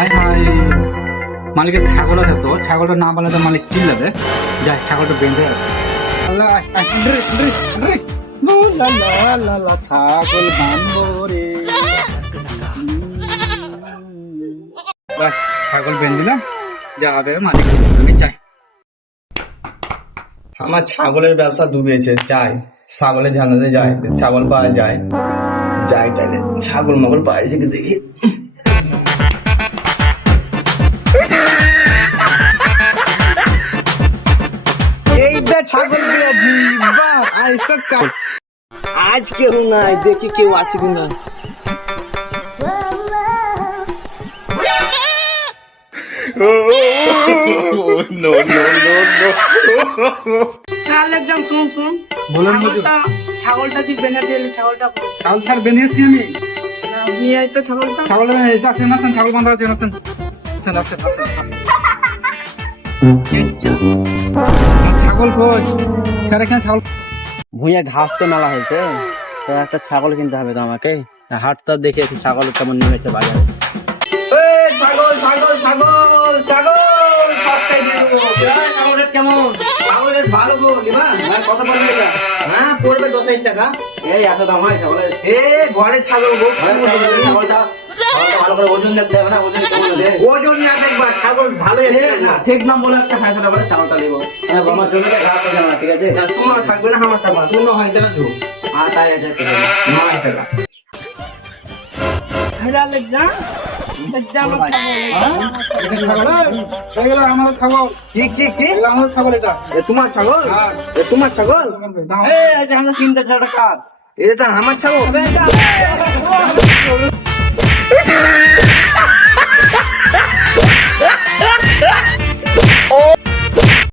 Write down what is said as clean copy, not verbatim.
High high, মালিকের ছাগল আছে তো, ছাগলটা না বলে তো মালিক চিল্লাবে। যাই, ছাগলটা বেঁধে আছে। ছাগল বাঁধবো রে। বাস, ছাগল বেঁধে দিলাম, যা হবে মালিক আমি চাই। আমার ছাগলের ব্যবসা ডুবেছে, চাই ছাগলের ঝান্ডাতে যায়, ছাগল পাওয়া যায়, যাই তাইলে ছাগল মাগল পাওয়া যায় দেখি। এইটা ছাগল পেয়েছি, বাহ! আজ কেউ নাই, দেখি কেউ আছে কিনা। শুন বলুন হুজুর। ছাগলটা কি বেঁধে দিলে? ছাগলটা ছাগল স্যার বেঁধেছি আমি। নিয়ে আসতো ছাগলটা। ছাগল বেঁধেছি, আসেন আসেন, ছাগল বাঁধা আছে, আসেন আসেন আসেন আসেন আসেন। ছাগল কই স্যার? এখানে ছাগল ভুঁইয়া ঘাস তো মেলা হয়েছে, তো একটা ছাগল কিনতে হবে তো আমাকে। হাটটা দেখে ছাগল কেমন নেমেছে বাজারে। ছাগল ছাগল ছাগল ছাগল সস্তায় দিয়ে দেবো। ছাগলের কেমন? ছাগলের ভালো গো, নিবা? কত পড়বে এটা? হ্যাঁ, পড়বে 10,000 টাকা। এই এত দাম হয় ছাগলের? ঘরের ছাগল গো, ছাগলটা ভালো করে ওজন দেখতে হবে না? ওজন কেমন হবে? ওজন না দেখবা, ছাগল ভালো না ঠিক নাম বলে একটা 60 টাকা ছাগলটা নেবো। আমার জন্য ঘাস হবে না, ঠিক আছে? তোমার থাকবে না, আমার টাকা 9,000 টাকা দেবো। আর তাই এটা 9,000 টাকা। আমাদের ছাগল, ঠিক ঠিক ঠিক, আমাদের ছাগল এটা। তোমার ছাগল? হ্যাঁ। তোমার ছাগল? দাম। এটা আমরা কিনতে ছাড়া কার? এটা আমার ছাগল।